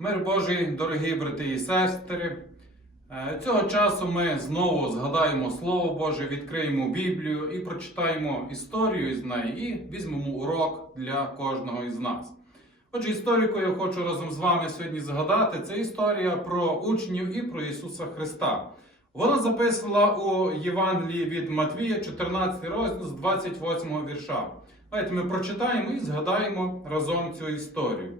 Мир Божий, дорогі брати і сестри. Е, Цього часу ми знову згадаємо Слово Боже, відкриємо Біблію і прочитаємо історію з неї і візьмемо урок для кожного із нас. Отже, історію, я хочу разом з вами сьогодні згадати, це історія про учнів і про Ісуса Христа. Вона записана у Євангелії від Матвія, 14 розділ з 28 вірша. Давайте ми прочитаємо і згадаємо разом цю історію.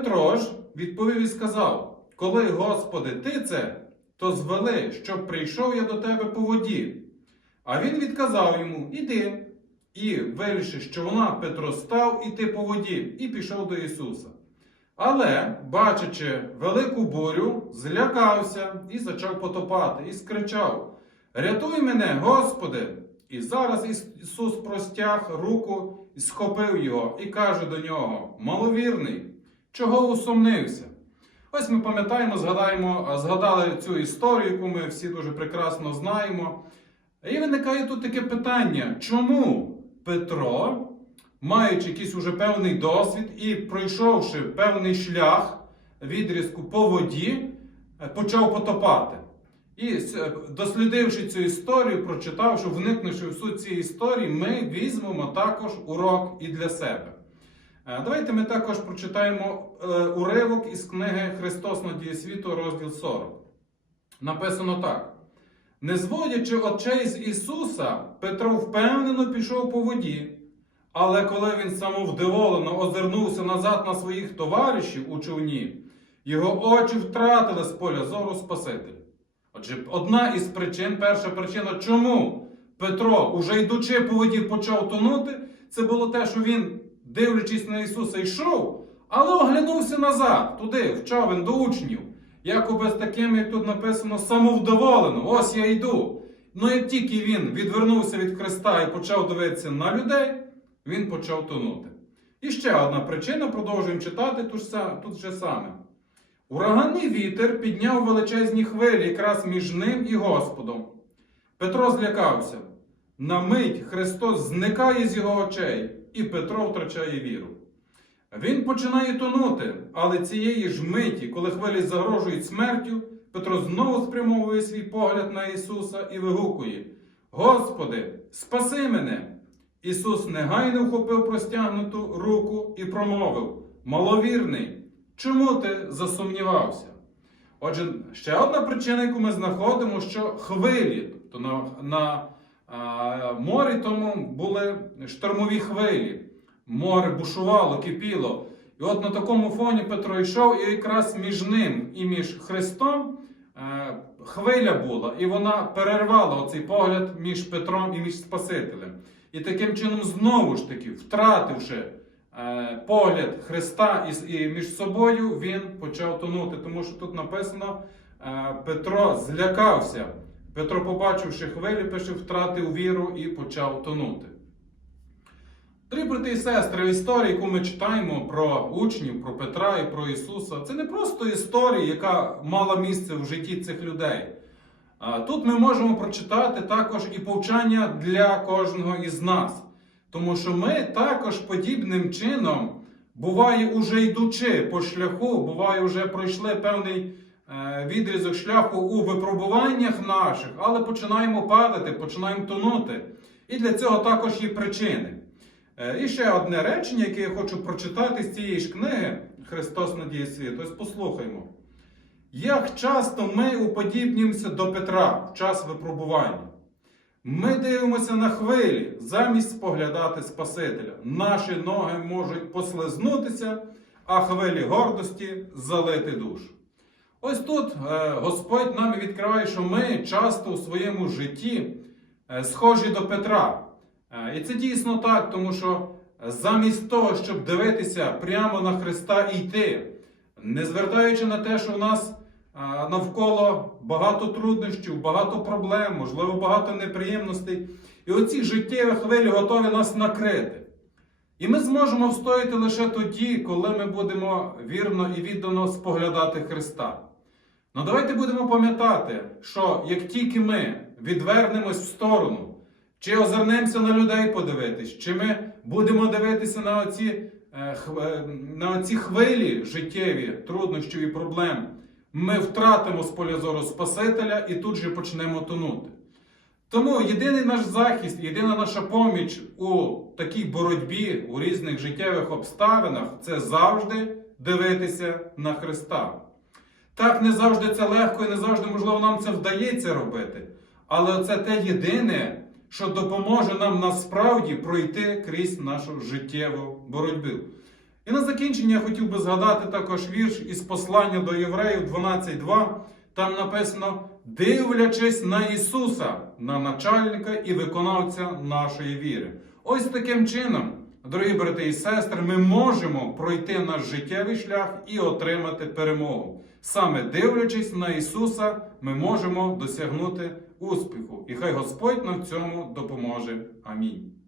Петро ж відповів і сказав: Коли, Господи, ти це, то звели, щоб прийшов я до тебе по воді. А він відказав йому: Іди. І, вирішив, що вона, Петро став іти по воді, і пішов до Ісуса. Але, бачачи велику бурю, злякався і почав потопати, і скричав: Рятуй мене, Господи! І зараз Ісус простяг руку і схопив його, і каже до нього: Маловірний, чого усомнився? Ось ми пам'ятаємо, згадаємо, згадали цю історію, яку ми всі дуже прекрасно знаємо. І виникає тут таке питання: чому Петро, маючи якийсь уже певний досвід і пройшовши певний шлях відрізку по воді, е, почав потопати? І дослідивши цю історію, прочитавши, вникнувши в суть цієї історії, ми візьмемо також урок і для себе. Е, Давайте ми також прочитаємо е, уривок із книги Христос надії світу, розділ 40. Написано так: не зводячи очей з Ісуса, Петро впевнено пішов по воді. Але коли він самовдоволено озирнувся назад на своїх товаришів у човні, його очі втратили з поля зору Спасителя. Отже, одна із причин, перша причина, чому Петро, уже йдучи по воді, почав тонути, це було те, що він, дивлячись на Ісуса, йшов, але оглянувся назад, туди, в човен до учнів, якоби з таким, як тут написано, самовдоволено. Ось я йду. Ну як тільки він відвернувся від Христа і почав дивитися на людей, він почав тонути. І ще одна причина, продовжуємо читати тут, же саме. Ураганний вітер підняв величезні хвилі якраз між ним і Господом. Петро злякався. На мить Христос зникає з його очей, і Петро втрачає віру. Він починає тонути, але цієї ж миті, коли хвилі загрожують смертю, Петро знову спрямовує свій погляд на Ісуса і вигукує: Господи, спаси мене! Ісус негайно вхопив простягнуту руку і промовив: Маловірний, чому ти засумнівався? Отже, ще одна причина, яку ми знаходимо, що хвилі, тобто на, на морі тому були штормові хвилі. Море бушувало, кипіло. І от на такому фоні Петро йшов, і якраз між ним і між Христом е, хвиля була, і вона перервала оцей погляд між Петром і між Спасителем. І таким чином, знову ж таки, втративши е, погляд Христа і, між собою, він почав тонути. Тому що тут написано, е, Петро злякався. Петро, побачивши хвилі, пише, втратив віру і почав тонути. Дорогі брати і сестри, історія, яку ми читаємо про учнів, про Петра і про Ісуса, це не просто історія, яка мала місце в житті цих людей. Тут ми можемо прочитати також і повчання для кожного із нас. Тому що ми також подібним чином, буває, уже йдучи по шляху, буває, вже пройшли певний відрізок шляху у випробуваннях наших, але починаємо падати, починаємо тонути. І для цього також є причини. Е, І ще одне речення, яке я хочу прочитати з цієї ж книги Христос надіє світ. Ось послухаймо. Як часто ми уподібнімося до Петра в час випробування? Ми дивимося на хвилі, замість споглядати Спасителя. Наші ноги можуть послизнутися, а хвилі гордості залити душу. Ось тут е, Господь нам відкриває, що ми часто у своєму житті е, схожі до Петра. Е, І це дійсно так, тому що замість того, щоб дивитися прямо на Христа і йти, не звертаючи на те, що в нас навколо багато труднощів, багато проблем, можливо, багато неприємностей. І оці життєві хвилі готові нас накрити. І ми зможемо встояти лише тоді, коли ми будемо вірно і віддано споглядати Христа. Ну давайте будемо пам'ятати, що як тільки ми відвернемось в сторону, чи озирнемося на людей подивитись, чи ми будемо дивитися на оці е, е, на ці хвилі життєві труднощів і проблем ми втратимо з поля зору Спасителя і тут же почнемо тонути. Тому єдиний наш захист, єдина наша поміч у такій боротьбі у різних життєвих обставинах це завжди дивитися на Христа. Так, не завжди це легко і не завжди, можливо, нам це вдається робити. Але це те єдине, що допоможе нам насправді пройти крізь нашу життєву боротьбу. І на закінчення я хотів би згадати також вірш із послання до євреїв 12.2. Там написано: дивлячись на Ісуса, на начальника і виконавця нашої віри. Ось таким чином, дорогі брати і сестри, ми можемо пройти наш життєвий шлях і отримати перемогу. Саме дивлячись на Ісуса, ми можемо досягнути успіху. І хай Господь нам в цьому допоможе. Амінь.